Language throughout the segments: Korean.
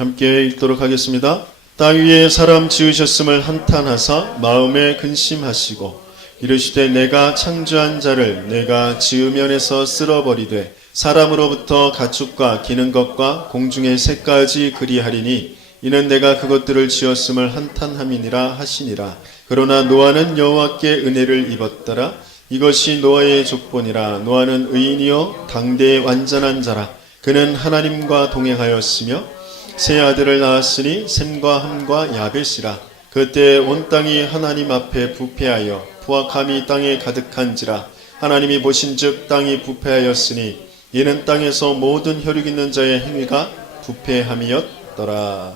함께 읽도록 하겠습니다. 땅 위에 사람 지으셨음을 한탄하사 마음에 근심하시고 이르시되 내가 창조한 자를 내가 지으면에서 쓸어버리되 사람으로부터 가축과 기는 것과 공중의 새까지 그리하리니 이는 내가 그것들을 지었음을 한탄함이니라 하시니라. 그러나 노아는 여호와께 은혜를 입었더라. 이것이 노아의 족본이라. 노아는 의인이요 당대의 완전한 자라. 그는 하나님과 동행하였으며 세 아들을 낳았으니 셈과 함과 야벳이라. 그때 온 땅이 하나님 앞에 부패하여 부악함이 땅에 가득한지라. 하나님이 보신즉 땅이 부패하였으니 이는 땅에서 모든 혈육 있는 자의 행위가 부패함이었더라.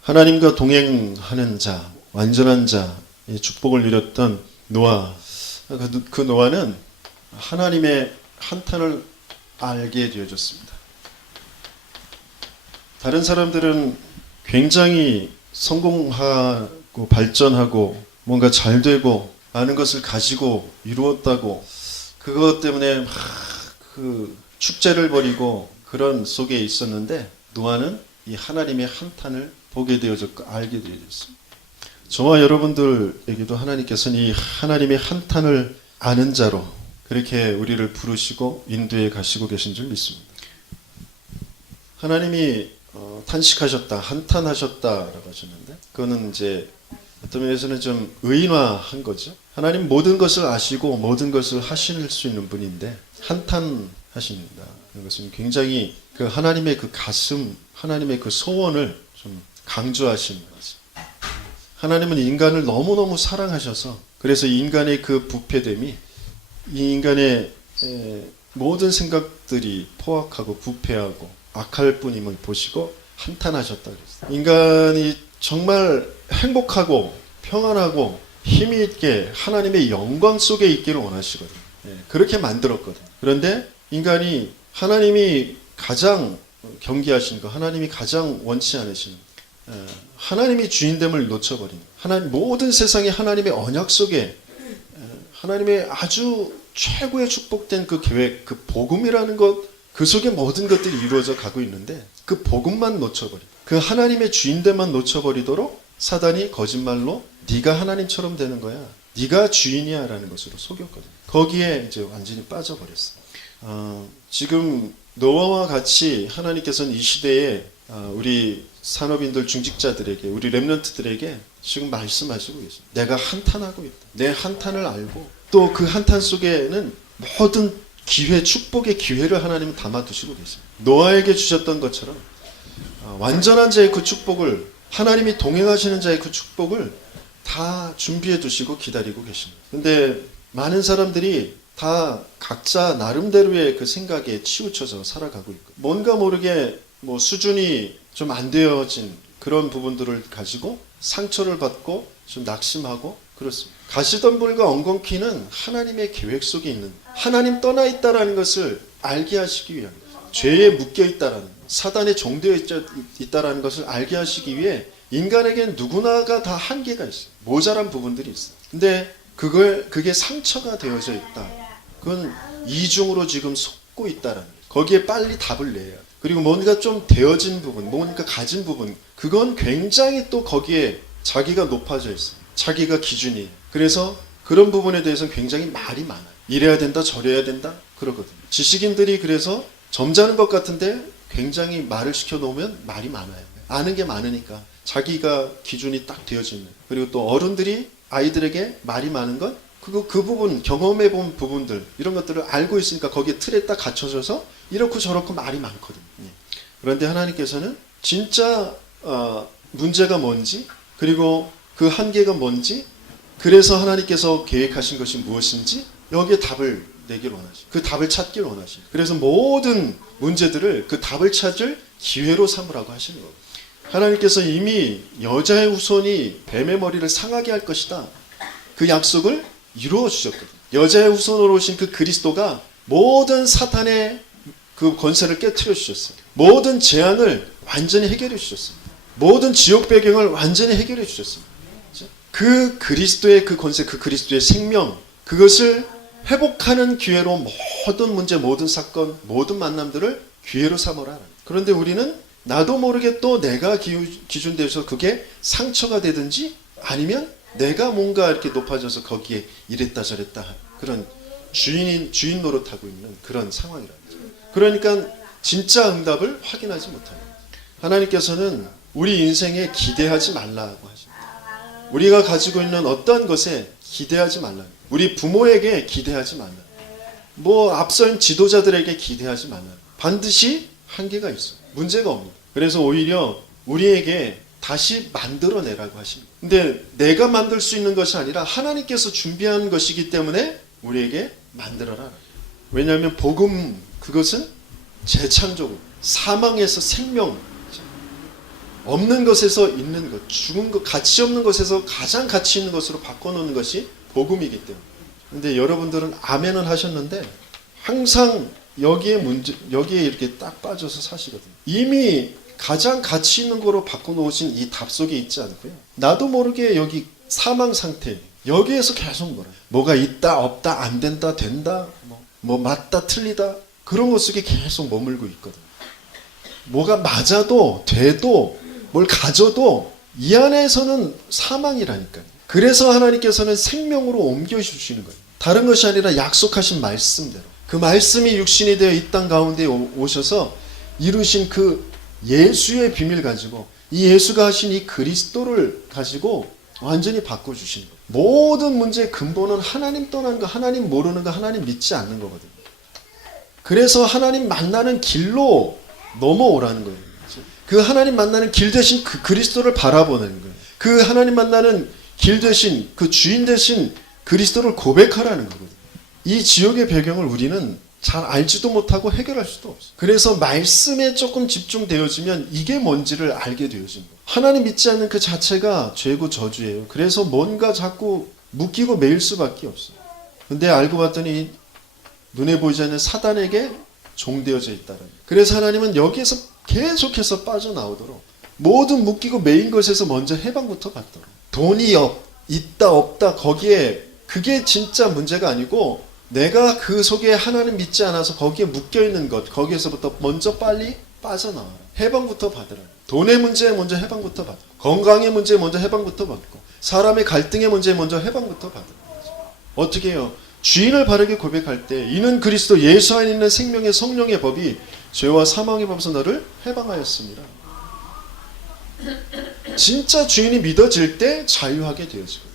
하나님과 동행하는 자, 완전한 자의 축복을 누렸던 노아. 그 노아는 하나님의 한탄을 알게 되어졌습니다. 다른 사람들은 굉장히 성공하고 발전하고 뭔가 잘 되고 많은 것을 가지고 이루었다고 그것 때문에 막 그 축제를 벌이고 그런 속에 있었는데 노아는 이 하나님의 한탄을 보게 되어졌고 알게 되어졌습니다. 저와 여러분들에게도 하나님께서는 이 하나님의 한탄을 아는 자로 그렇게 우리를 부르시고 인도해 가시고 계신 줄 믿습니다. 하나님이 탄식하셨다, 한탄하셨다라고 하셨는데 그거는 이제 어떤 면에서는 좀 의인화한 거죠. 하나님 모든 것을 아시고 모든 것을 하실 수 있는 분인데 한탄하십니다. 그것은 굉장히 그 하나님의 그 가슴, 하나님의 그 소원을 좀 강조하시는 거죠. 하나님은 인간을 너무너무 사랑하셔서 그래서 인간의 그 부패됨이 이 인간의 모든 생각들이 포악하고 부패하고 악할 뿐임을 보시고 한탄하셨다 그랬어요. 인간이 정말 행복하고 평안하고 힘이 있게 하나님의 영광 속에 있기를 원하시거든요. 그렇게 만들었거든요. 그런데 인간이 하나님이 가장 경계하시는 거, 하나님이 가장 원치 않으시는 하나님이 주인됨을 놓쳐버린 하나님 모든 세상이 하나님의 언약 속에 하나님의 아주 최고의 축복된 그 계획, 그 복음이라는 것, 그 속에 모든 것들이 이루어져 가고 있는데 그 복음만 놓쳐버린 그 하나님의 주인됨만 놓쳐버리도록 사단이 거짓말로 네가 하나님처럼 되는 거야. 네가 주인이야 라는 것으로 속였거든요. 거기에 이제 완전히 빠져버렸어요. 지금 노아와 같이 하나님께서는 이 시대에 우리 산업인들 중직자들에게 우리 렘넌트들에게 지금 말씀하시고 계십니다. 내가 한탄하고 있다. 내 한탄을 알고 또 그 한탄 속에는 모든 기회, 축복의 기회를 하나님은 담아두시고 계십니다. 노아에게 주셨던 것처럼 완전한 자의 그 축복을 하나님이 동행하시는 자의 그 축복을 다 준비해 두시고 기다리고 계십니다. 근데 많은 사람들이 다 각자 나름대로의 그 생각에 치우쳐서 살아가고 있고 뭔가 모르게 뭐 수준이 좀 안 되어진 그런 부분들을 가지고 상처를 받고 좀 낙심하고 그렇습니다. 가시덤불과 엉겅퀴는 하나님의 계획 속에 있는 하나님 떠나 있다라는 것을 알게 하시기 위함입니다. 죄에 묶여 있다라는 사단에 종되어 있다라는 것을 알게 하시기 위해 인간에게는 누구나가 다 한계가 있어요. 모자란 부분들이 있어요. 근데 그게 상처가 되어져 있다. 그건 이중으로 지금 속고 있다라는 거예요. 거기에 빨리 답을 내야 돼요. 그리고 뭔가 좀 되어진 부분, 뭔가 가진 부분, 그건 굉장히 또 거기에 자기가 높아져 있어요. 자기가 기준이. 그래서 그런 부분에 대해서 굉장히 말이 많아요. 이래야 된다, 저래야 된다, 그러거든요. 지식인들이 그래서 점잖은 것 같은데 굉장히 말을 시켜놓으면 말이 많아요. 아는 게 많으니까 자기가 기준이 딱 되어져 있는. 그리고 또 어른들이 아이들에게 말이 많은 건 그 부분, 경험해 본 부분들 이런 것들을 알고 있으니까 거기에 틀에 딱 갇혀져서 이렇고 저렇고 말이 많거든요. 그런데 하나님께서는 진짜 문제가 뭔지 그리고 그 한계가 뭔지 그래서 하나님께서 계획하신 것이 무엇인지 여기에 답을 내길 원하시고 그 답을 찾길 원하시고 그래서 모든 문제들을 그 답을 찾을 기회로 삼으라고 하시는 거예요. 하나님께서 이미 여자의 후손이 뱀의 머리를 상하게 할 것이다. 그 약속을 이루어 주셨거든요. 여자의 후손으로 오신 그 그리스도가 모든 사탄의 그 권세를 깨트려 주셨어요. 모든 재앙을 완전히 해결해 주셨습니다. 모든 지옥 배경을 완전히 해결해 주셨습니다. 그 그리스도의 그 권세, 그 그리스도의 생명, 그것을 회복하는 기회로 모든 문제, 모든 사건, 모든 만남들을 기회로 삼어라. 그런데 우리는 나도 모르게 또 내가 기준되어서 그게 상처가 되든지 아니면 내가 뭔가 이렇게 높아져서 거기에 이랬다 저랬다 그런 주인 노릇하고 있는 그런 상황이라는 거죠. 그러니까 진짜 응답을 확인하지 못합니다. 하나님께서는 우리 인생에 기대하지 말라고 하십니다. 우리가 가지고 있는 어떠한 것에 기대하지 말라. 우리 부모에게 기대하지 말라. 뭐 앞선 지도자들에게 기대하지 말라. 반드시 한계가 있어. 문제가 없는. 그래서 오히려 우리에게 다시 만들어내라고 하십니다. 근데 내가 만들 수 있는 것이 아니라 하나님께서 준비한 것이기 때문에 우리에게 만들어라. 왜냐하면 복음 그것은 재창조고 사망에서 생명 없는 것에서 있는 것, 죽은 것, 가치 없는 것에서 가장 가치 있는 것으로 바꿔놓는 것이 복음이기 때문에. 근데 여러분들은 아멘은 하셨는데 항상 여기에 이렇게 딱 빠져서 사시거든요. 이미 가장 가치 있는 거로 바꿔놓으신 이 답 속에 있지 않고요. 나도 모르게 여기 사망 상태, 여기에서 계속 뭐가 있다, 없다, 안 된다, 된다, 뭐 맞다, 틀리다, 그런 것 속에 계속 머물고 있거든요. 뭐가 맞아도, 돼도, 뭘 가져도 이 안에서는 사망이라니까요. 그래서 하나님께서는 생명으로 옮겨주시는 거예요. 다른 것이 아니라 약속하신 말씀대로. 그 말씀이 육신이 되어 이 땅 가운데 오셔서 이루신 그 예수의 비밀 가지고 이 예수가 하신 이 그리스도를 가지고 완전히 바꿔주시는 거예요. 모든 문제의 근본은 하나님 떠난 거, 하나님 모르는 거, 하나님 믿지 않는 거거든요. 그래서 하나님 만나는 길로 넘어오라는 거예요. 그 하나님 만나는 길 대신 그 그리스도를 바라보는 거예요. 그 하나님 만나는 길 대신 그 주인 대신 그리스도를 고백하라는 거거든요. 이 지옥의 배경을 우리는 잘 알지도 못하고 해결할 수도 없어요. 그래서 말씀에 조금 집중되어지면 이게 뭔지를 알게 되어진 거예요. 하나님 믿지 않는 그 자체가 죄고 저주예요. 그래서 뭔가 자꾸 묶이고 매일 수밖에 없어요. 근데 알고 봤더니 눈에 보이지 않는 사단에게 종되어져 있다는 거예요. 그래서 하나님은 여기에서 계속해서 빠져나오도록 모든 묶이고 매인 것에서 먼저 해방부터 받도록. 돈이 있다 없다 거기에 그게 진짜 문제가 아니고 내가 그 속에 하나님 믿지 않아서 거기에 묶여있는 것 거기에서부터 먼저 빨리 빠져나와라. 해방부터 받으라. 돈의 문제에 먼저 해방부터 받고 건강의 문제에 먼저 해방부터 받고 사람의 갈등의 문제에 먼저 해방부터 받으라. 어떻게 해요? 주인을 바르게 고백할 때 이는 그리스도 예수 안에 있는 생명의 성령의 법이 죄와 사망의 법에서 너를 해방하였습니다. 진짜 주인이 믿어질 때 자유하게 되어지거든요.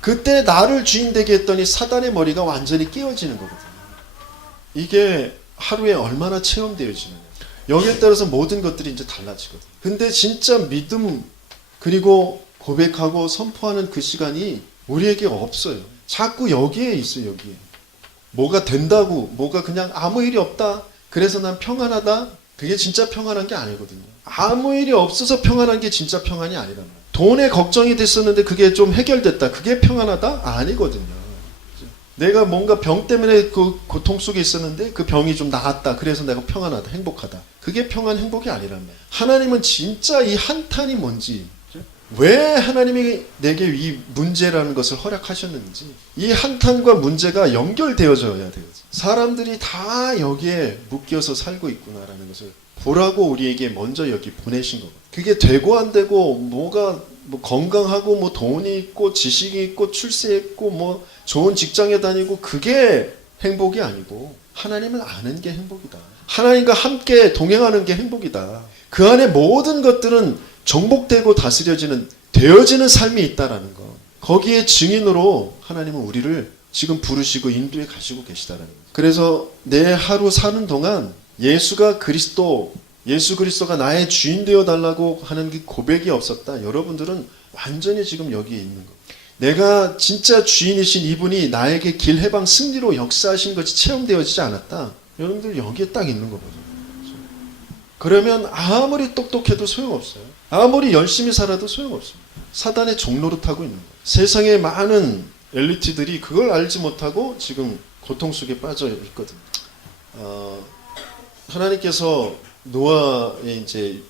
그때 나를 주인 되게 했더니 사단의 머리가 완전히 깨어지는 거거든요. 이게 하루에 얼마나 체험되어지느냐. 여기에 따라서 모든 것들이 이제 달라지거든요. 근데 진짜 믿음 그리고 고백하고 선포하는 그 시간이 우리에게 없어요. 자꾸 여기에 있어요. 여기에. 뭐가 된다고 뭐가 그냥 아무 일이 없다. 그래서 난 평안하다. 그게 진짜 평안한 게 아니거든요. 아무 일이 없어서 평안한 게 진짜 평안이 아니란 말이에요. 돈에 걱정이 됐었는데 그게 좀 해결됐다. 그게 평안하다? 아니거든요. 내가 뭔가 병 때문에 그 고통 속에 있었는데 그 병이 좀 나았다. 그래서 내가 평안하다. 행복하다. 그게 평안 행복이 아니란 말이에요. 하나님은 진짜 이 한탄이 뭔지 왜 하나님이 내게 이 문제라는 것을 허락하셨는지 이 한탄과 문제가 연결되어져야 돼요. 사람들이 다 여기에 묶여서 살고 있구나라는 것을 보라고 우리에게 먼저 여기 보내신 거거든요. 그게 되고 안 되고 뭐가 뭐 건강하고 뭐 돈이 있고 지식이 있고 출세했고 뭐 좋은 직장에 다니고 그게 행복이 아니고 하나님을 아는 게 행복이다. 하나님과 함께 동행하는 게 행복이다. 그 안에 모든 것들은 정복되고 다스려지는 되어지는 삶이 있다라는 거. 거기에 증인으로 하나님은 우리를 지금 부르시고 인도해 가시고 계시다라는 거. 그래서 내 하루 사는 동안 예수가 그리스도, 예수 그리스도가 나의 주인 되어 달라고 하는 그 고백이 없었다. 여러분들은 완전히 지금 여기에 있는 거. 내가 진짜 주인이신 이분이 나에게 길 해방 승리로 역사하신 것이 체험되어지지 않았다. 여러분들 여기에 딱 있는 거거든요. 그러면 아무리 똑똑해도 소용없어요. 아무리 열심히 살아도 소용없습니다. 사단의 종노릇하고 있는 거예요. 세상의 많은 엘리트들이 그걸 알지 못하고 지금 고통 속에 빠져 있거든요. 하나님께서 노아의 이제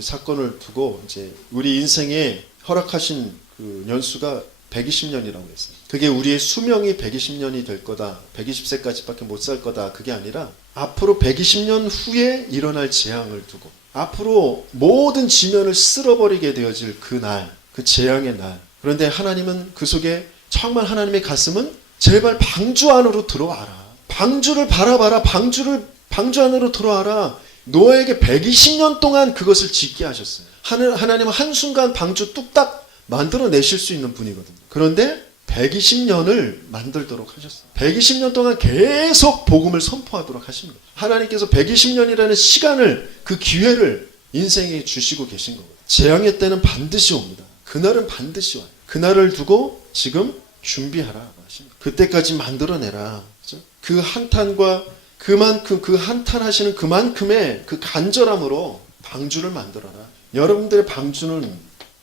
사건을 두고 이제 우리 인생에 허락하신 그 연수가 120년이라고 했어요. 그게 우리의 수명이 120년이 될 거다. 120세까지밖에 못 살 거다. 그게 아니라 앞으로 120년 후에 일어날 재앙을 두고 앞으로 모든 지면을 쓸어버리게 되어질 그 날, 그 재앙의 날. 그런데 하나님은 그 속에 정말 하나님의 가슴은 제발 방주 안으로 들어와라. 방주를 바라봐라. 방주 안으로 들어와라. 노아에게 120년 동안 그것을 짓게 하셨어요. 하나님은 한순간 방주 뚝딱 만들어내실 수 있는 분이거든요. 그런데 120년을 만들도록 하셨어요. 120년 동안 계속 복음을 선포하도록 하신 거예요. 하나님께서 120년이라는 시간을, 그 기회를 인생에 주시고 계신 거거든요. 재앙의 때는 반드시 옵니다. 그날은 반드시 와요. 그날을 두고 지금 준비하라 하신 거예요. 그때까지 만들어내라. 그렇죠? 그 한탄과 그만큼 그 한탄하시는 그만큼의 그 간절함으로 방주를 만들어라. 여러분들의 방주는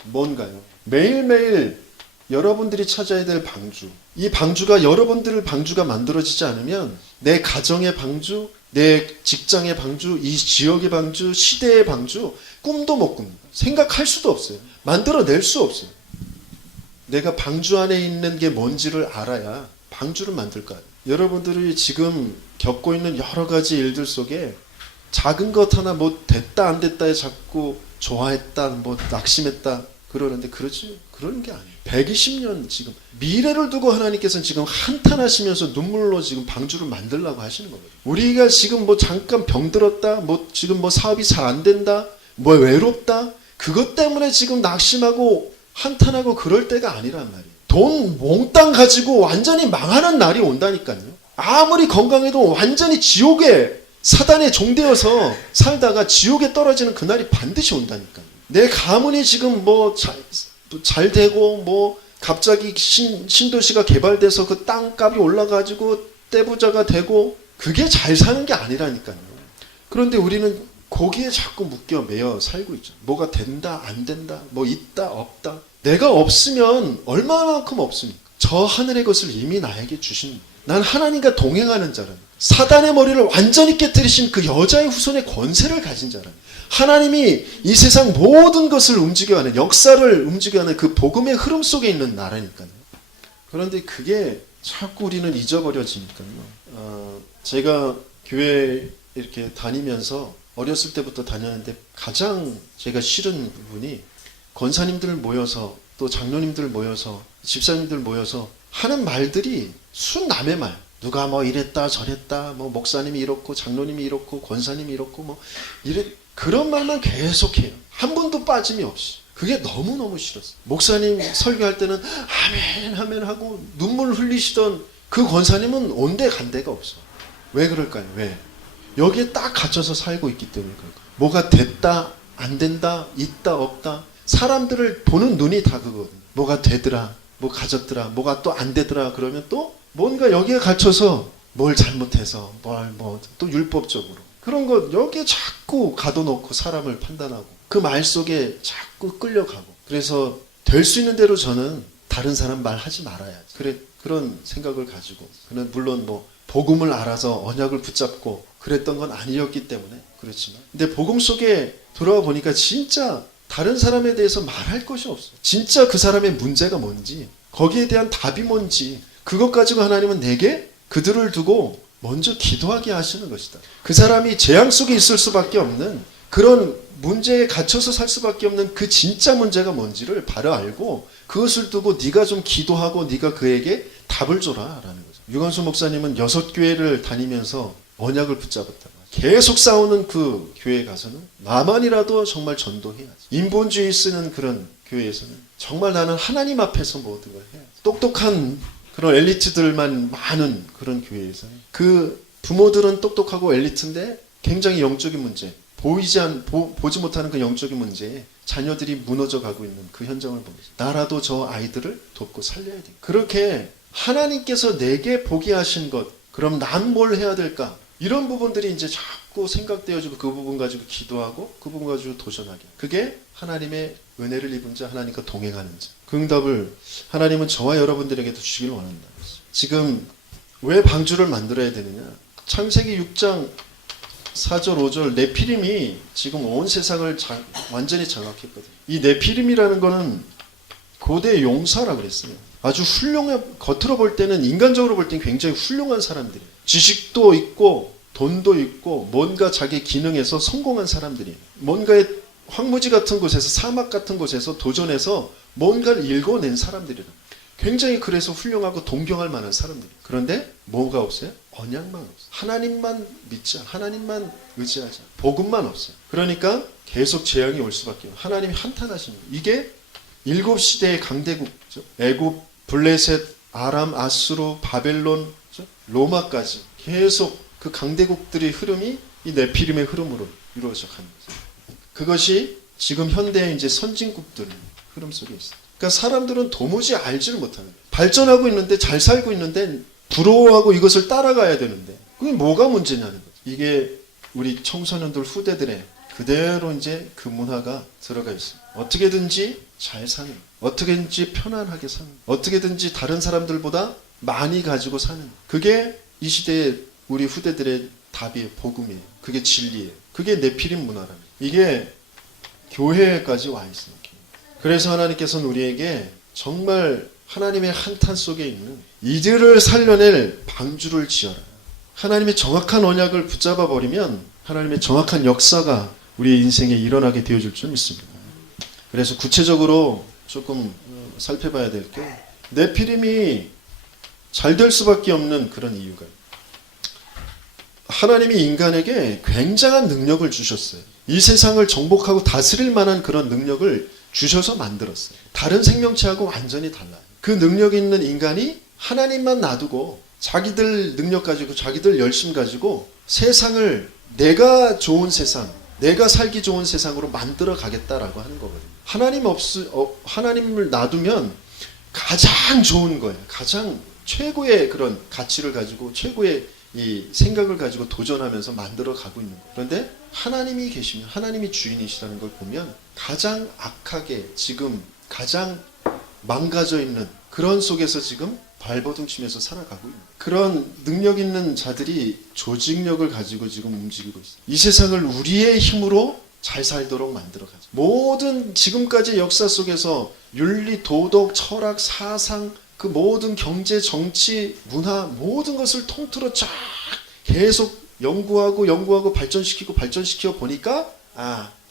뭔가요? 매일매일 여러분들이 찾아야 될 방주. 이 방주가 여러분들의 방주가 만들어지지 않으면 내 가정의 방주, 내 직장의 방주, 이 지역의 방주, 시대의 방주 꿈도 못 꿉니다. 생각할 수도 없어요. 만들어낼 수 없어요. 내가 방주 안에 있는 게 뭔지를 알아야 방주를 만들 거예요. 여러분들이 지금 겪고 있는 여러 가지 일들 속에 작은 것 하나 뭐 됐다 안 됐다에 자꾸 좋아했다, 뭐 낙심했다 그러는데 그런 게 아니에요. 120년 지금 미래를 두고 하나님께서는 지금 한탄하시면서 눈물로 지금 방주를 만들려고 하시는 거거든요. 우리가 지금 뭐 잠깐 병들었다, 뭐 지금 뭐 사업이 잘 안 된다, 뭐 외롭다, 그것 때문에 지금 낙심하고 한탄하고 그럴 때가 아니란 말이에요. 돈 몽땅 가지고 완전히 망하는 날이 온다니까요. 아무리 건강해도 완전히 지옥에 사단에 종되어서 살다가 지옥에 떨어지는 그날이 반드시 온다니까요. 내 가문이 지금 뭐 잘 되고 뭐 갑자기 신도시가 개발돼서 그 땅값이 올라가지고 떼부자가 되고 그게 잘 사는 게 아니라니까요. 그런데 우리는 거기에 자꾸 묶여 매여 살고 있죠. 뭐가 된다 안 된다 뭐 있다 없다. 내가 없으면 얼마만큼 없습니까? 저 하늘의 것을 이미 나에게 주신, 난 하나님과 동행하는 자랍니다. 사단의 머리를 완전히 깨뜨리신 그 여자의 후손의 권세를 가진 자랍니다. 하나님이 이 세상 모든 것을 움직여가는, 역사를 움직여가는 그 복음의 흐름 속에 있는 나라니까요. 그런데 그게 자꾸 우리는 잊어버려지니까요. 제가 교회 이렇게 다니면서 어렸을 때부터 다녔는데 가장 제가 싫은 부분이 권사님들 모여서 또 장로님들 모여서 집사님들 모여서 하는 말들이 순 남의 말. 누가 뭐 이랬다 저랬다 뭐 목사님이 이렇고 장로님이 이렇고 권사님이 이렇고 뭐 이래, 그런 말만 계속해요. 한 번도 빠짐이 없이. 그게 너무너무 싫었어요. 목사님 설교할 때는 아멘 아멘 하고 눈물 흘리시던 그 권사님은 온데 간데가 없어. 왜 그럴까요? 왜? 여기에 딱 갇혀서 살고 있기 때문에 그럴까요? 뭐가 됐다 안 된다 있다 없다. 사람들을 보는 눈이 다 그거거든요. 뭐가 되더라 뭐 가졌더라 뭐가 또 안 되더라 그러면 또 뭔가 여기에 갇혀서 뭘 잘못해서 뭘 뭐 또 율법적으로 그런 거 여기에 자꾸 가둬놓고 사람을 판단하고 그 말 속에 자꾸 끌려가고. 그래서 될 수 있는 대로 저는 다른 사람 말하지 말아야지. 그런 생각을 가지고. 물론 뭐 복음을 알아서 언약을 붙잡고 그랬던 건 아니었기 때문에 그렇지만. 근데 복음 속에 돌아와 보니까 진짜 다른 사람에 대해서 말할 것이 없어요. 진짜 그 사람의 문제가 뭔지, 거기에 대한 답이 뭔지, 그것 가지고 하나님은 내게 그들을 두고 먼저 기도하게 하시는 것이다. 그 사람이 재앙 속에 있을 수밖에 없는, 그런 문제에 갇혀서 살 수밖에 없는 그 진짜 문제가 뭔지를 바로 알고 그것을 두고 네가 좀 기도하고 네가 그에게 답을 줘라 라는 거죠. 유관수 목사님은 6교회를 다니면서 언약을 붙잡았다. 계속 싸우는 그 교회에 가서는 나만이라도 정말 전도해야지. 인본주의 쓰는 그런 교회에서는 정말 나는 하나님 앞에서 모든 걸 해야지. 똑똑한 그런 엘리트들만 많은 그런 교회에서는 그 부모들은 똑똑하고 엘리트인데 굉장히 영적인 문제, 보지 못하는 그 영적인 문제에 자녀들이 무너져 가고 있는 그 현장을 보면서 나라도 저 아이들을 돕고 살려야 돼. 그렇게 하나님께서 내게 보게 하신 것, 그럼 난 뭘 해야 될까? 이런 부분들이 이제 자꾸 생각되어지고 그 부분 가지고 기도하고 그 부분 가지고 도전하게. 그게 하나님의 은혜를 입은 자, 하나님과 동행하는 자. 그 응답을 하나님은 저와 여러분들에게도 주시길 원한다. 지금 왜 방주를 만들어야 되느냐? 창세기 6장 4절 5절 네피림이 지금 온 세상을 완전히 장악했거든요. 이 네피림이라는 거는 고대 용사라 그랬어요. 아주 훌륭해. 겉으로 볼 때는, 인간적으로 볼 때는 굉장히 훌륭한 사람들이에요. 지식도 있고 돈도 있고 뭔가 자기 기능에서 성공한 사람들이 뭔가의 황무지 같은 곳에서 사막 같은 곳에서 도전해서 뭔가를 일궈낸 사람들이라. 굉장히 그래서 훌륭하고 동경할 만한 사람들. 그런데 뭐가 없어요? 언약만 없어요. 하나님만 믿자. 하나님만 의지하자. 복음만 없어요. 그러니까 계속 재앙이 올 수밖에 없어요. 하나님이 한탄하시는 거예요. 이게 7시대의 강대국이죠. 애굽, 블레셋, 아람, 아수르, 바벨론, 로마까지 계속 그 강대국들의 흐름이 이 네피림의 흐름으로 이루어져 가는 거죠. 그것이 지금 현대의 이제 선진국들의 흐름 속에 있어요. 그러니까 사람들은 도무지 알지를 못하는 거예요. 발전하고 있는데 잘 살고 있는데 부러워하고 이것을 따라가야 되는데 그게 뭐가 문제냐는 거죠. 이게 우리 청소년들 후대들의 그대로 이제 그 문화가 들어가 있어요. 어떻게든지 잘 사는, 어떻게든지 편안하게 사는, 어떻게든지 다른 사람들보다 많이 가지고 사는. 그게 이 시대의 우리 후대들의 답이에요. 복음이에요. 그게 진리예요. 그게 네피림 문화라는 거예요. 이게 교회까지 와 있어요. 그래서 하나님께서는 우리에게 정말 하나님의 한탄 속에 있는 이들을 살려낼 방주를 지어라. 하나님의 정확한 언약을 붙잡아 버리면 하나님의 정확한 역사가 우리의 인생에 일어나게 되어줄 줄 믿습니다. 그래서 구체적으로 조금 살펴봐야 될 게 네피림이 잘 될 수밖에 없는 그런 이유가 하나님이 인간에게 굉장한 능력을 주셨어요. 이 세상을 정복하고 다스릴 만한 그런 능력을 주셔서 만들었어요. 다른 생명체하고 완전히 달라요. 그 능력 있는 인간이 하나님만 놔두고 자기들 능력 가지고 자기들 열심 가지고 세상을 내가 좋은 세상, 내가 살기 좋은 세상으로 만들어 가겠다라고 하는 거거든요. 하나님을 놔두면 가장 좋은 거예요. 가장 최고의 그런 가치를 가지고 최고의 이 생각을 가지고 도전하면서 만들어 가고 있는 거예요. 그런데 하나님이 계시면 하나님이 주인이시라는 걸 보면 가장 악하게 지금 가장 망가져 있는 그런 속에서 지금 발버둥치면서 살아가고 있는 그런 능력 있는 자들이 조직력을 가지고 지금 움직이고 있어요. 이 세상을 우리의 힘으로 잘 살도록 만들어가죠. 모든 지금까지 역사 속에서 윤리, 도덕, 철학, 사상 그 모든 경제, 정치, 문화 모든 것을 통틀어 쫙 계속 연구하고 발전시켜 보니까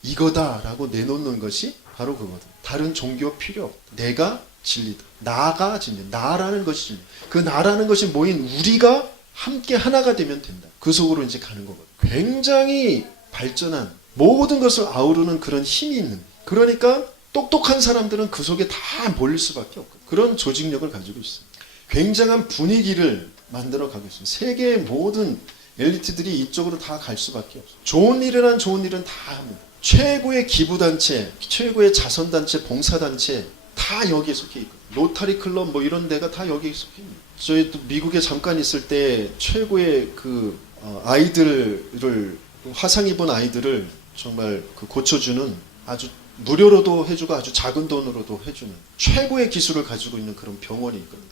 이거다라고 내놓는 것이 바로 그거다. 다른 종교 필요 없다. 내가 진리다. 나가 진리. 나라는 것이 진리. 그 나라는 것이 모인 우리가 함께 하나가 되면 된다. 그 속으로 이제 가는 거거든. 굉장히 발전한 모든 것을 아우르는 그런 힘이 있는. 그러니까 똑똑한 사람들은 그 속에 다 몰릴 수밖에 없고 그런 조직력을 가지고 있어요. 굉장한 분위기를 만들어 가고 있습니다. 세계의 모든 엘리트들이 이쪽으로 다 갈 수밖에 없어요. 좋은 일은 다 합니다. 최고의 기부단체, 최고의 자선단체, 봉사단체 다 여기에 속해 있고 로타리 클럽 뭐 이런 데가 다 여기에 속해 있습니다. 저희 또 미국에 잠깐 있을 때 최고의 그 아이들을 화상 입은 아이들을 정말 그 고쳐주는 아주 무료로도 해주고 아주 작은 돈으로도 해주는 최고의 기술을 가지고 있는 그런 병원이 있거든요.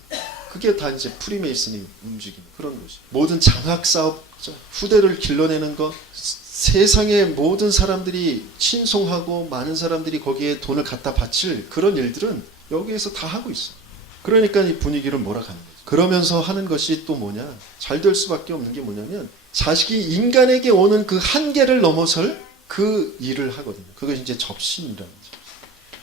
그게 다 이제 프리메이슨이 움직이는 그런 것이. 모든 장학 사업, 후대를 길러내는 것, 세상의 모든 사람들이 친송하고 많은 사람들이 거기에 돈을 갖다 바칠 그런 일들은 여기에서 다 하고 있어. 그러니까 이 분위기를 몰아가는 거죠. 그러면서 하는 것이 또 뭐냐? 잘 될 수밖에 없는 게 뭐냐면 자식이 인간에게 오는 그 한계를 넘어설 그 일을 하거든요. 그것이 이제 접신이라는 거죠.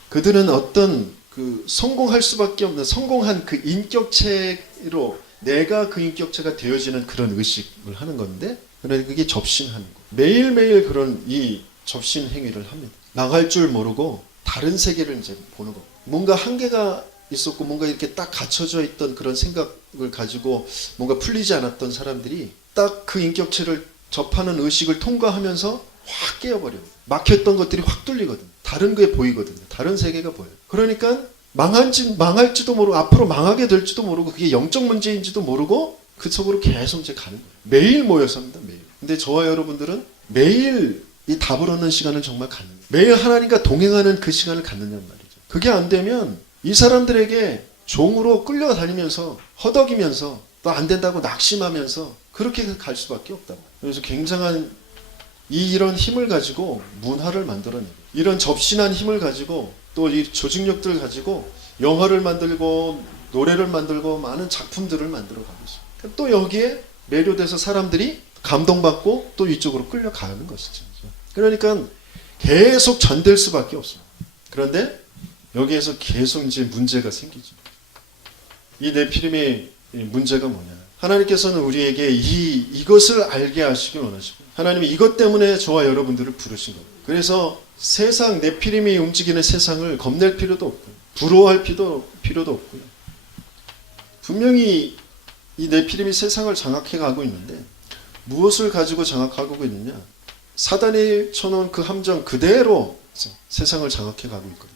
그들은 어떤 그 성공할 수밖에 없는 성공한 그 인격체로 내가 그 인격체가 되어지는 그런 의식을 하는 건데, 그러니까 그게 접신하는 거. 매일매일 그런 이 접신 행위를 합니다. 나갈 줄 모르고 다른 세계를 이제 보는 거. 뭔가 한계가 있었고 뭔가 이렇게 딱 갇혀져 있던 그런 생각을 가지고 뭔가 풀리지 않았던 사람들이 딱 그 인격체를 접하는 의식을 통과하면서 확 깨어버려요. 막혔던 것들이 확 뚫리거든. 다른 게 보이거든요. 다른 세계가 보여요. 그러니까 망할지도 모르고 앞으로 망하게 될지도 모르고 그게 영적 문제인지도 모르고 그 속으로 계속 이제 가는 거예요. 매일 모여서 합니다. 매일. 근데 저와 여러분들은 매일 이 답을 얻는 시간을 정말 갖는 거예요. 매일 하나님과 동행하는 그 시간을 갖느냐는 말이죠. 그게 안 되면 이 사람들에게 종으로 끌려다니면서 허덕이면서 또 안 된다고 낙심하면서 그렇게 갈 수밖에 없다. 그래서 굉장한 이런 힘을 가지고 문화를 만들어내고 이런 접신한 힘을 가지고 또 이 조직력들을 가지고 영화를 만들고 노래를 만들고 많은 작품들을 만들어 가고 있습니다. 또 여기에 매료돼서 사람들이 감동받고 또 이쪽으로 끌려가는 것이죠. 그러니까 계속 전될 수밖에 없어요. 그런데 여기에서 계속 이제 문제가 생기죠. 이 네피림의 문제가 뭐냐? 하나님께서는 우리에게 이것을 알게 하시길 원하시고, 하나님이 이것 때문에 저와 여러분들을 부르신 거예요. 그래서 세상, 네피림이 움직이는 세상을 겁낼 필요도 없고 부러워할 필요도 없고요. 분명히 이 네피림이 세상을 장악해 가고 있는데 무엇을 가지고 장악하고 있느냐? 사단이 쳐놓은 그 함정 그대로 세상을 장악해 가고 있거든요.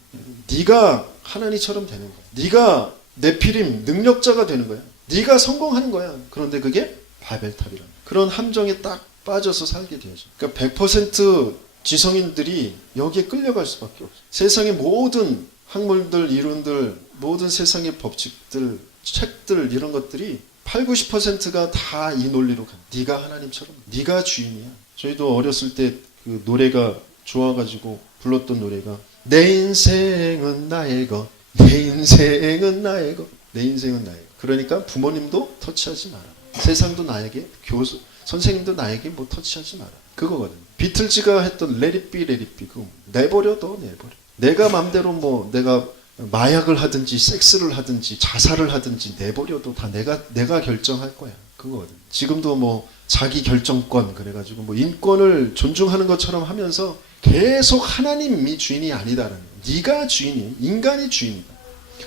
네가 하나님처럼 되는 거야. 네가 네피림 능력자가 되는 거야. 네가 성공하는 거야. 그런데 그게 바벨탑이라는 그런 함정에 딱 빠져서 살게 되죠. 그러니까 100% 지성인들이 여기에 끌려갈 수밖에 없어요. 세상의 모든 학문들, 이론들, 모든 세상의 법칙들, 책들 이런 것들이 80, 90%가 다 이 논리로 가. 네가 하나님처럼, 네가 주인이야. 저희도 어렸을 때 그 노래가 좋아가지고 불렀던 노래가 내 인생은 나의 것, 내 인생은 나의 것, 내 인생은 나의 것. 그러니까 부모님도 터치하지 마라. 세상도 나에게, 교수, 선생님도 나에게 뭐 터치하지 마라. 그거거든. 비틀즈가 했던 Let it be, let it be. 그거 내버려 둬, 내버려. 내가 맘대로 뭐 내가 마약을 하든지 섹스를 하든지 자살을 하든지 내버려도 다 내가 결정할 거야. 그거거든. 지금도 뭐 자기 결정권 그래가지고 뭐 인권을 존중하는 것처럼 하면서 계속 하나님이 주인이 아니다라는 거야. 네가 주인이, 인간이 주인이다.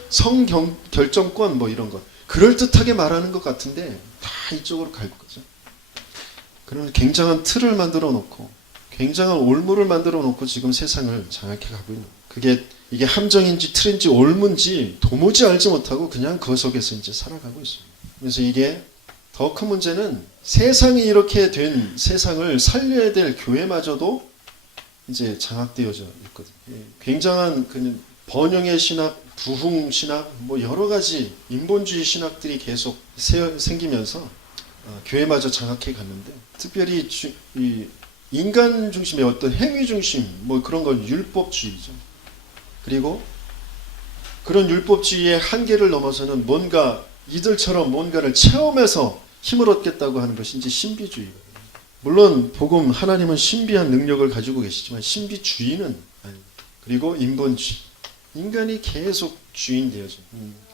성결정권 뭐 이런 것 그럴듯하게 말하는 것 같은데 다 이쪽으로 갈 거죠. 그런 굉장한 틀을 만들어 놓고 굉장한 올무를 만들어 놓고 지금 세상을 장악해 가고 있는 거예요. 이게 함정인지 틀인지 올무인지 도무지 알지 못하고 그냥 그 속에서 이제 살아가고 있습니다. 그래서 이게 더 큰 문제는 세상이 이렇게 된 세상을 살려야 될 교회마저도 이제 장악되어져 있거든요. 굉장한 번영의 신학, 부흥 신학, 뭐 여러 가지 인본주의 신학들이 계속 생기면서 교회마저 장악해 갔는데 특별히 이 인간 중심의 어떤 행위 중심 뭐 그런 건 율법주의죠. 그리고 그런 율법주의의 한계를 넘어서는 뭔가 이들처럼 뭔가를 체험해서 힘을 얻겠다고 하는 것이 이제 신비주의거든요. 물론 복음 하나님은 신비한 능력을 가지고 계시지만 신비주의는 아닙니다. 그리고 인본주의. 인간이 계속 주인 되어져.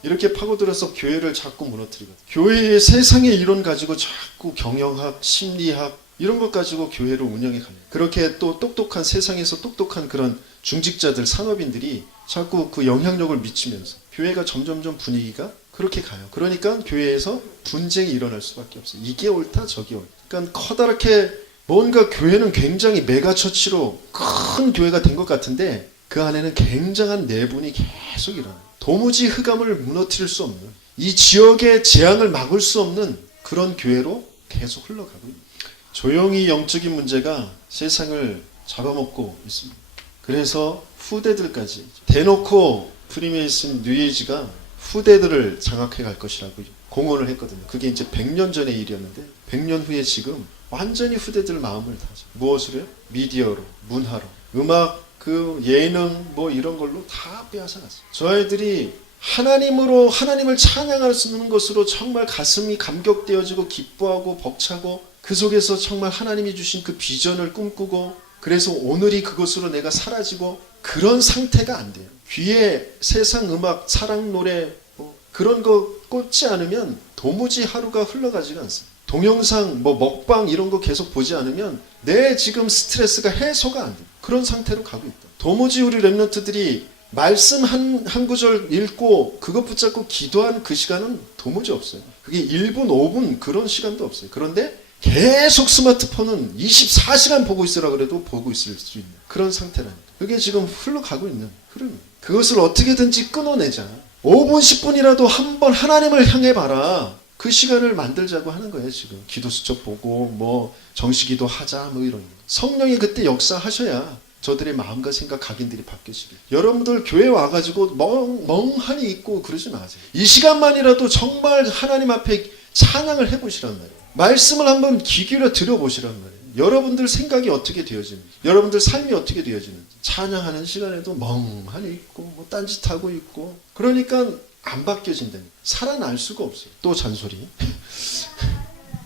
이렇게 파고들어서 교회를 자꾸 무너뜨리거든요. 교회의 세상의 이론 가지고 자꾸 경영학, 심리학 이런 것 가지고 교회를 운영해 가요. 그렇게 또 똑똑한 세상에서 똑똑한 그런 중직자들, 상업인들이 자꾸 그 영향력을 미치면서 교회가 점점점 분위기가 그렇게 가요. 그러니까 교회에서 분쟁이 일어날 수밖에 없어요. 이게 옳다, 저게 옳다. 그러니까 커다랗게 뭔가 교회는 굉장히 메가처치로 큰 교회가 된 것 같은데 그 안에는 굉장한 내분이 계속 일어나요. 도무지 흑암을 무너뜨릴 수 없는 이 지역의 재앙을 막을 수 없는 그런 교회로 계속 흘러가고 있습니다. 조용히 영적인 문제가 세상을 잡아먹고 있습니다. 그래서 후대들까지 대놓고 프리메이슨 뉴에이지가 후대들을 장악해 갈 것이라고 공언을 했거든요. 그게 이제 100년 전의 일이었는데 100년 후에 지금 완전히 후대들 마음을 다죠. 무엇으로요? 미디어로, 문화로, 음악, 그 예능 뭐 이런 걸로 다 빼앗아 갔어요. 저 아이들이 하나님을 찬양할 수 있는 것으로 정말 가슴이 감격되어지고 기뻐하고 벅차고 그 속에서 정말 하나님이 주신 그 비전을 꿈꾸고 그래서 오늘이 그것으로 내가 사라지고 그런 상태가 안 돼요. 귀에 세상 음악, 사랑 노래 뭐 그런 거 꽂지 않으면 도무지 하루가 흘러가지가 않습니다. 동영상, 뭐 먹방 이런 거 계속 보지 않으면 내 지금 스트레스가 해소가 안 돼요. 그런 상태로 가고 있다. 도무지 우리 랩런트들이 말씀 한 구절 읽고 그것 붙잡고 기도하는 그 시간은 도무지 없어요. 그게 1분, 5분 그런 시간도 없어요. 그런데 계속 스마트폰은 24시간 보고 있으라 그래도 보고 있을 수 있는 그런 상태라니까. 그게 지금 흘러가고 있는 흐름이에요. 그것을 어떻게든지 끊어내자. 5분, 10분이라도 한번 하나님을 향해 봐라. 그 시간을 만들자고 하는 거예요. 지금 기도 수첩 보고 뭐 정시기도 하자 뭐 이런 거. 성령이 그때 역사하셔야 저들의 마음과 생각, 각인들이 바뀌시길. 여러분들 교회 와가지고 멍하니 있고 그러지 마세요. 이 시간만이라도 정말 하나님 앞에 찬양을 해보시란 말이에요. 말씀을 한번 귀 기울여 들어보시란 말이에요. 여러분들 생각이 어떻게 되어지는지, 여러분들 삶이 어떻게 되어지는지. 찬양하는 시간에도 멍하니 있고 뭐 딴짓하고 있고 그러니까 안 바뀌어진다니까. 살아날 수가 없어요. 또 잔소리.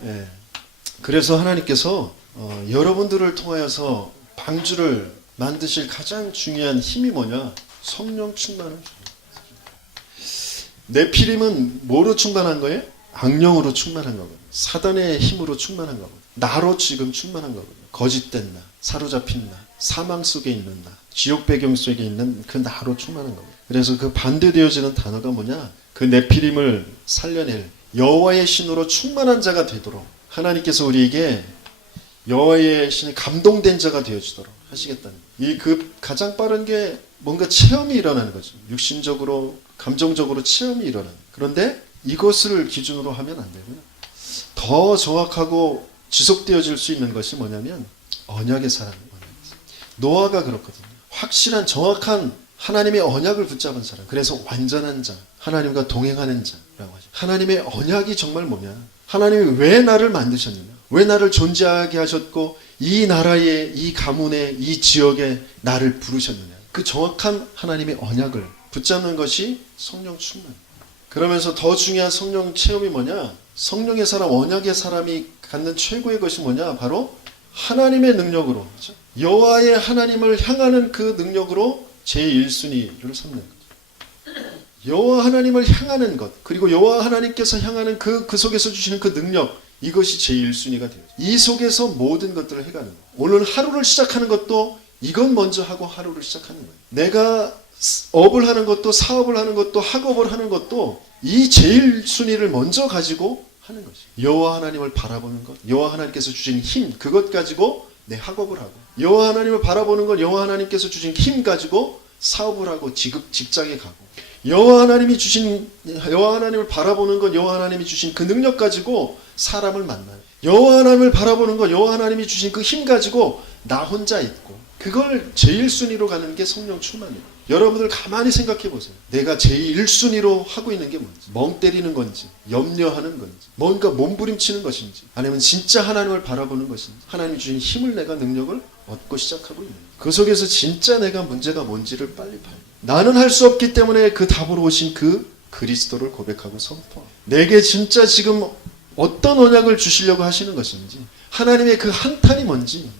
예. 그래서 하나님께서 여러분들을 통하여서 방주를 만드실 가장 중요한 힘이 뭐냐? 성령 충만을 줘요. 네피림은 뭐로 충만한 거예요? 악령으로 충만한 거거든요. 사단의 힘으로 충만한 거거든요. 나로 지금 충만한 거거든요. 거짓된 나, 사로잡힌 나, 사망 속에 있는 나, 지옥 배경 속에 있는 그 나로 충만한 거거든요. 그래서 그 반대되어지는 단어가 뭐냐? 그 네피림을 살려낼 여호와의 신으로 충만한 자가 되도록 하나님께서 우리에게 여호와의 신에 감동된 자가 되어지도록 하시겠다는 이 그 가장 빠른 게 뭔가 체험이 일어나는 거죠. 육신적으로 감정적으로 체험이 일어나는. 그런데 이것을 기준으로 하면 안 되고요. 더 정확하고 지속되어질 수 있는 것이 뭐냐면 언약의 사람. 노아가 그렇거든요. 확실한 정확한 하나님의 언약을 붙잡은 사람. 그래서 완전한 자, 하나님과 동행하는 자라고 하죠. 하나님의 언약이 정말 뭐냐? 하나님이 왜 나를 만드셨느냐? 왜 나를 존재하게 하셨고 이 나라에, 이 가문에, 이 지역에 나를 부르셨느냐? 그 정확한 하나님의 언약을 붙잡는 것이 성령 충만. 그러면서 더 중요한 성령 체험이 뭐냐? 성령의 사람, 언약의 사람이 갖는 최고의 것이 뭐냐? 바로 하나님의 능력으로, 그렇죠? 여호와의 하나님을 향하는 그 능력으로 제1순위를 삼는 거죠. 여호와 하나님을 향하는 것, 그리고 여호와 하나님께서 향하는 그 속에서 주시는 그 능력, 이것이 제1순위가 돼요. 이 속에서 모든 것들을 해가는 거예요. 오늘 하루를 시작하는 것도 이건 먼저 하고 하루를 시작하는 거예요. 내가 업을 하는 것도 사업을 하는 것도 학업을 하는 것도 이 제1순위를 먼저 가지고 하는 것이에요. 여호와 하나님을 바라보는 것, 여호와 하나님께서 주신 힘, 그것 가지고 내 학업을 하고, 여호와 하나님을 바라보는 것, 여호와 하나님께서 주신 힘 가지고 사업을 하고 직장에 가고, 여호와 하나님이 주신, 여호와 하나님을 바라보는 것, 여호와 하나님이 주신 그 능력 가지고 사람을 만나요. 여호와 하나님을 바라보는 것, 여호와 하나님이 주신 그 힘 가지고 나 혼자 있고, 그걸 제1순위로 가는 게 성령 충만이에요. 여러분들 가만히 생각해 보세요. 내가 제1순위로 하고 있는 게 뭔지, 멍 때리는 건지, 염려하는 건지, 뭔가 몸부림치는 것인지, 아니면 진짜 하나님을 바라보는 것인지, 하나님이 주신 힘을 내가 능력을 얻고 시작하고 있는 거예요. 그 속에서 진짜 내가 문제가 뭔지를 빨리 봐요. 나는 할 수 없기 때문에 그 답으로 오신 그 그리스도를 고백하고 선포하고, 내게 진짜 지금 어떤 언약을 주시려고 하시는 것인지, 하나님의 그 한탄이 뭔지,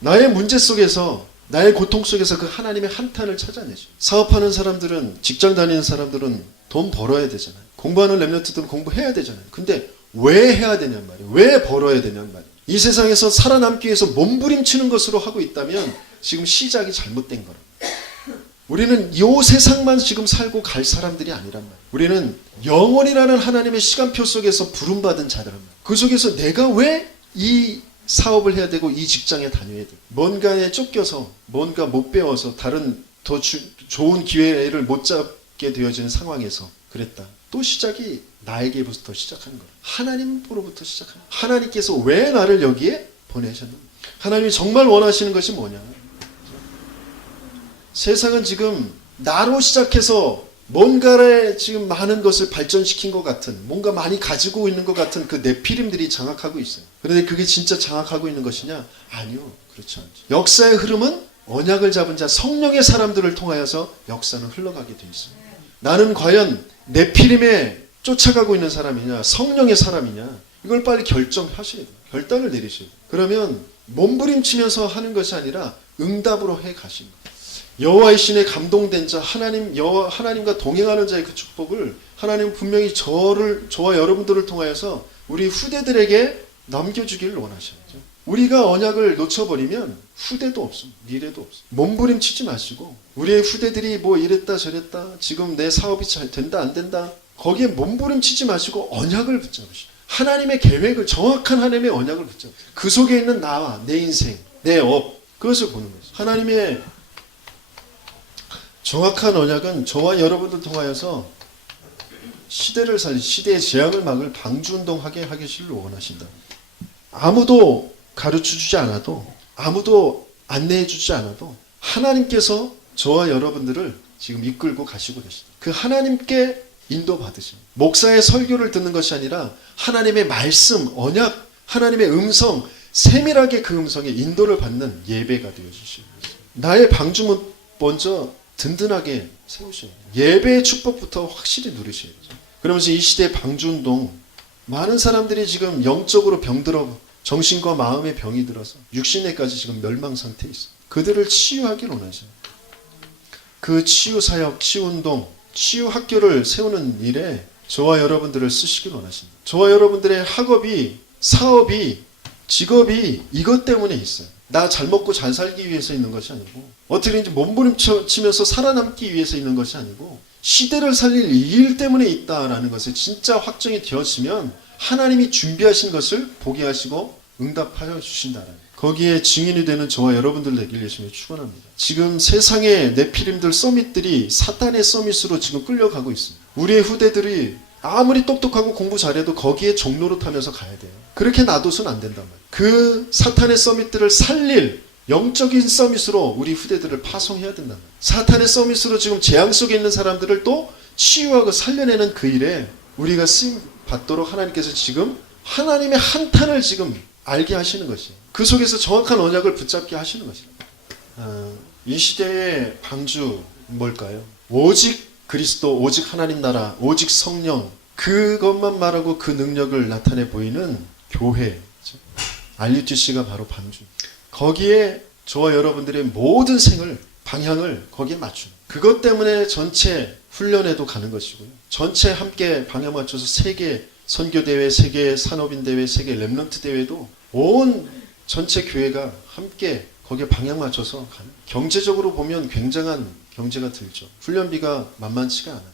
나의 문제 속에서, 나의 고통 속에서 그 하나님의 한탄을 찾아내죠. 사업하는 사람들은, 직장 다니는 사람들은 돈 벌어야 되잖아요. 공부하는 렘넌트들은 공부해야 되잖아요. 근데 왜 해야 되냔 말이에요. 왜 벌어야 되냔 말이에요. 이 세상에서 살아남기 위해서 몸부림치는 것으로 하고 있다면 지금 시작이 잘못된 거라. 우리는 이 세상만 지금 살고 갈 사람들이 아니란 말이에요. 우리는 영원이라는 하나님의 시간표 속에서 부름받은 자들란 말이에요. 그 속에서 내가 왜 이 사업을 해야 되고 이 직장에 다녀야 되고, 뭔가에 쫓겨서 뭔가 못 배워서 다른 더 좋은 기회를 못 잡게 되어지는 상황에서 그랬다. 또 시작이 나에게부터 시작하는 거예요. 하나님으로부터 시작하는 거예요. 하나님께서 왜 나를 여기에 보내셨나? 하나님이 정말 원하시는 것이 뭐냐? 세상은 지금 나로 시작해서 뭔가를 지금 많은 것을 발전시킨 것 같은, 뭔가 많이 가지고 있는 것 같은 그 네피림들이 장악하고 있어요. 그런데 그게 진짜 장악하고 있는 것이냐? 아니요. 그렇지 않죠. 역사의 흐름은 언약을 잡은 자, 성령의 사람들을 통하여서 역사는 흘러가게 돼 있어요. 나는 과연 네피림에 쫓아가고 있는 사람이냐, 성령의 사람이냐, 이걸 빨리 결정하셔야 돼요. 결단을 내리셔야 돼요. 그러면 몸부림치면서 하는 것이 아니라 응답으로 해 가시는 거예요. 여호와의 신에 감동된 자, 하나님과 동행하는 자의 그 축복을 하나님은 분명히 저와 여러분들을 통하여서 우리 후대들에게 남겨주기를 원하셔야죠. 우리가 언약을 놓쳐버리면 후대도 없습니다. 미래도 없습니다. 몸부림치지 마시고, 우리의 후대들이 뭐 이랬다 저랬다, 지금 내 사업이 잘 된다 안 된다, 거기에 몸부림치지 마시고 언약을 붙잡으시고, 하나님의 계획을, 정확한 하나님의 언약을 붙잡으시고, 그 속에 있는 나와 내 인생, 내 업, 그것을 보는 거죠. 하나님의 정확한 언약은 저와 여러분들 통하여서 시대를 시대의 재앙을 막을 방주운동하게 하기를 원하신다. 아무도 가르쳐주지 않아도, 아무도 안내해주지 않아도 하나님께서 저와 여러분들을 지금 이끌고 가시고 계시다. 그 하나님께 인도받으십니다. 목사의 설교를 듣는 것이 아니라 하나님의 말씀, 언약, 하나님의 음성, 세밀하게 그 음성에 인도를 받는 예배가 되어주시고 있습니다. 나의 방주문 먼저 든든하게 세우셔야 돼요. 예배의 축복부터 확실히 누리셔야죠. 그러면서 이 시대의 방주운동, 많은 사람들이 지금 영적으로 병들어 정신과 마음의 병이 들어서 육신에까지 지금 멸망 상태에 있어요. 그들을 치유하길 원하죠. 그 치유 사역, 치유 운동, 치유 학교를 세우는 일에 저와 여러분들을 쓰시길 원하십니다. 저와 여러분들의 학업이, 사업이, 직업이 이것 때문에 있어요. 나 잘 먹고 잘 살기 위해서 있는 것이 아니고, 어떻게든지 몸부림치면서 살아남기 위해서 있는 것이 아니고, 시대를 살릴 이 일 때문에 있다라는 것에 진짜 확정이 되어지면 하나님이 준비하신 것을 보게 하시고 응답하여 주신다라는, 거기에 증인이 되는 저와 여러분들 되길 예수님이 축원합니다. 지금 세상의 네피림들 서밋들이 사탄의 서밋으로 지금 끌려가고 있습니다. 우리의 후대들이 아무리 똑똑하고 공부 잘해도 거기에 종로로 타면서 가야 돼요. 그렇게 놔둬서는 안 된단 말이에요. 그 사탄의 서밋들을 살릴 영적인 서밋으로 우리 후대들을 파송해야 된단 말이에요. 사탄의 서밋으로 지금 재앙 속에 있는 사람들을 또 치유하고 살려내는 그 일에 우리가 쓰임 받도록 하나님께서 지금 하나님의 한탄을 지금 알게 하시는 것이에요. 그 속에서 정확한 언약을 붙잡게 하시는 것이에요. 이 시대의 방주 뭘까요? 오직 그리스도, 오직 하나님 나라, 오직 성령, 그것만 말하고 그 능력을 나타내 보이는 교회, RUTC가 바로 방주. 거기에 저와 여러분들의 모든 생을, 방향을 거기에 맞추는, 그것 때문에 전체 훈련에도 가는 것이고요. 전체 함께 방향 맞춰서 세계 선교대회, 세계 산업인대회, 세계 랩런트 대회도 온 전체 교회가 함께 거기에 방향 맞춰서 가는, 경제적으로 보면 굉장한 경제가 들죠. 훈련비가 만만치가 않아요.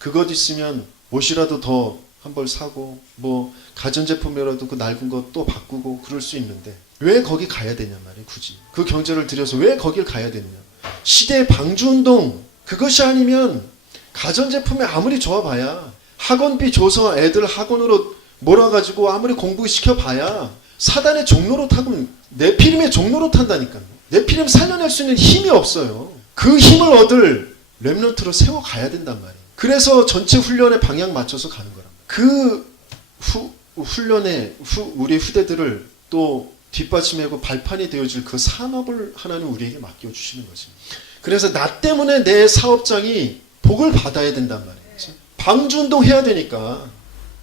그것 있으면 옷이라도 더 한 벌 사고, 뭐 가전제품이라도 그 낡은 것 또 바꾸고 그럴 수 있는데 왜 거기 가야 되냐 말이에요. 굳이 그 경제를 들여서 왜 거길 가야 되느냐. 시대의 방주운동, 그것이 아니면 가전제품이 아무리 좋아봐야, 학원비 줘서 애들 학원으로 몰아가지고 아무리 공부시켜봐야 사단의 종로로 타고 네피림의 종로로 탄다니까요. 네피림 살려낼 수 있는 힘이 없어요. 그 힘을 얻을 렘넌트로 세워가야 된단 말이에요. 그래서 전체 훈련의 방향 맞춰서 가는 거란 말이에요. 그 훈련에 우리 후대들을 또 뒷받침하고 발판이 되어줄 그 산업을 하나님 우리에게 맡겨주시는 거죠. 그래서 나 때문에 내 사업장이 복을 받아야 된단 말이에요. 방주운동 해야 되니까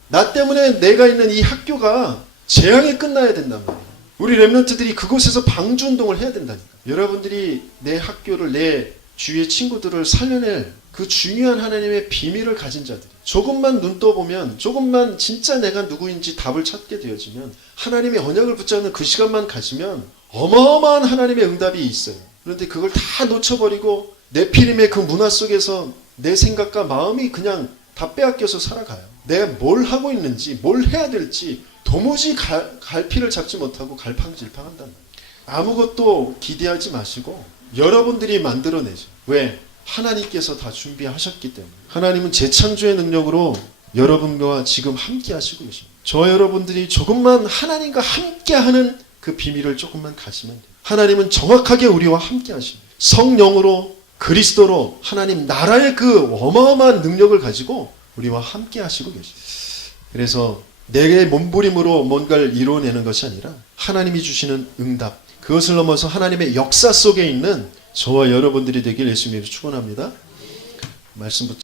나 때문에 내가 있는 이 학교가 재앙이 끝나야 된단 말이에요. 우리 렘넌트들이 그곳에서 방주운동을 해야 된다니까. 여러분들이 내 학교를, 내 주위의 친구들을 살려낼 그 중요한 하나님의 비밀을 가진 자들이 조금만 눈 떠보면, 조금만 진짜 내가 누구인지 답을 찾게 되어지면, 하나님의 언약을 붙잡는 그 시간만 가지면 어마어마한 하나님의 응답이 있어요. 그런데 그걸 다 놓쳐버리고 네피림의 그 문화 속에서 내 생각과 마음이 그냥 다 빼앗겨서 살아가요. 내가 뭘 하고 있는지, 뭘 해야 될지 도무지 갈피를 잡지 못하고 갈팡질팡한단 말이에요. 아무것도 기대하지 마시고 여러분들이 만들어내죠. 왜? 하나님께서 다 준비하셨기 때문에. 하나님은 재창조의 능력으로 여러분과 지금 함께 하시고 계십니다. 저 여러분들이 조금만 하나님과 함께하는 그 비밀을 조금만 가지면 돼요. 하나님은 정확하게 우리와 함께 하십니다. 성령으로, 그리스도로 하나님 나라의 그 어마어마한 능력을 가지고 우리와 함께 하시고 계십니다. 그래서 내 몸부림으로 뭔가를 이루어내는 것이 아니라 하나님이 주시는 응답, 그것을 넘어서 하나님의 역사 속에 있는 저와 여러분들이 되길 예수님이 축원합니다. 말씀부터